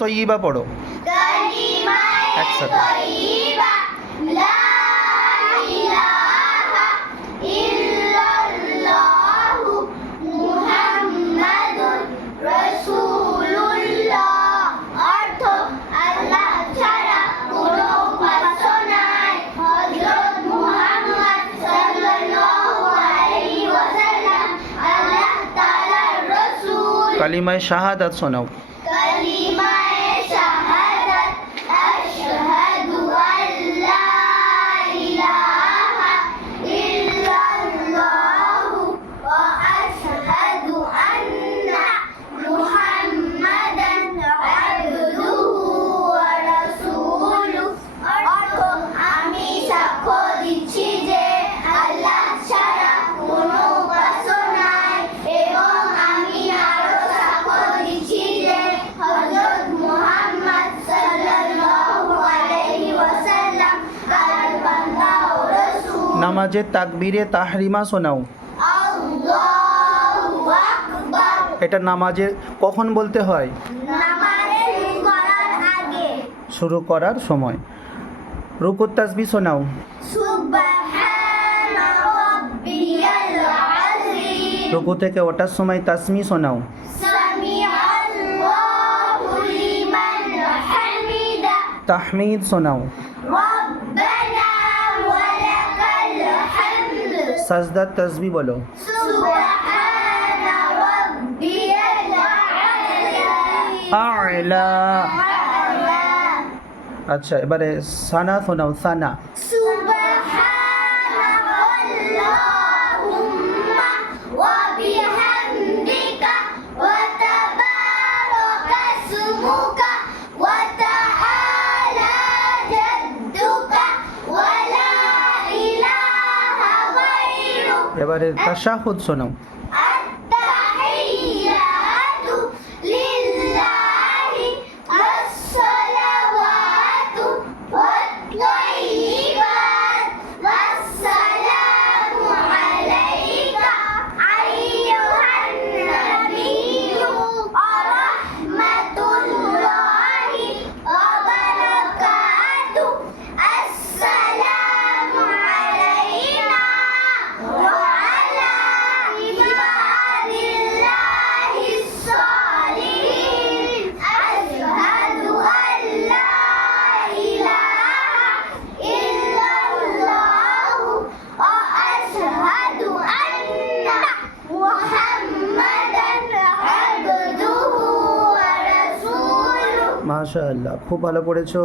তয়্যিবা পড়ো কালিমায়ে একসাথে। তয়্যিবা লা ইলাহা ইল্লাল্লাহু মুহাম্মাদুর রাসূলুল্লাহ। অর্থ আল্লাহ ছাড়া কোনো উপাস্য নাই, হযরত মুহাম্মদ সাল্লাল্লাহু আলাইহি ওয়াসাল্লাম আল্লাহ তাআলার রাসূল। কালিমায়ে শাহাদাত শোনাও। কালিমায়ে শাহাদাত আশহাদু আল্লা ইলাহা ইল্লাল্লাহু ওয়া আশহাদু আন্না মুহাম্মাদান আবদুহু ওয়া রাসূলুহু। অর্থ আমি সাক্ষ্য দিচ্ছি যে আল্লাহ ছাড়া কোনো উপাস্য নাই এবং আমি আরো সাক্ষ্য দিচ্ছি যে হযরত মুহাম্মদ সাল্লাল্লাহু আলাইহি ওয়াসাল্লাম আল্লাহর বান্দা ও রাসূল। নামাজে তাকবীরে তাহরিমা শোনাও। আল্লাহু আকবার। এটা নামাজে কখন বলতে হয়? নামাজ শুরু করার আগে। শুরু করার সময়। রুকুত তাসবিহ শোনাও। সুবহানা রাব্বিয়াল আযীম। রুকু থেকে ওঠার সময় তাসমি শোনাও। সামিআল্লাহু লিমান হামিদা। তাহমিদ শোনাও। রব্বানা ওয়া লাকাল হামদ। সাজদার তাসবিহ বলো। সুবহানা রাব্বিয়াল আ'লা। আ'লা। আচ্ছা, এবারে সানা শোনাও। সানা। সুবহানাল্লাহুম্মা ওয়া বিহামদিকা ওয়া তাবারাকা ইসমুকা ওয়া তাআলা জাদ্দুকা ওয়া লা ইলাহা গায়রুক। এবারে তাশাহুদ শোনাও। আত-তাহিয়াতু লিল্লাহি ওয়াস-সালাওয়াতু ওয়াত-তাইয়্যিবাত ওয়াস-সালামু আলাইকা আইয়ুহান নাবিয়্যু ওয়া রাহমাতুল্লাহি ওয়া বারাকাতুহু। আসসালামু আলাইনা ওয়া আলা ইবাদিল্লাহিস সালিহিন। আশহাদু আল্লা ইলাহা ইল্লাল্লাহু ওয়া আশহাদু আন্না মুহাম্মাদান আবদুহু ওয়া রাসূলুহু। মাশাআল্লাহ, খুব ভালো পড়েছো।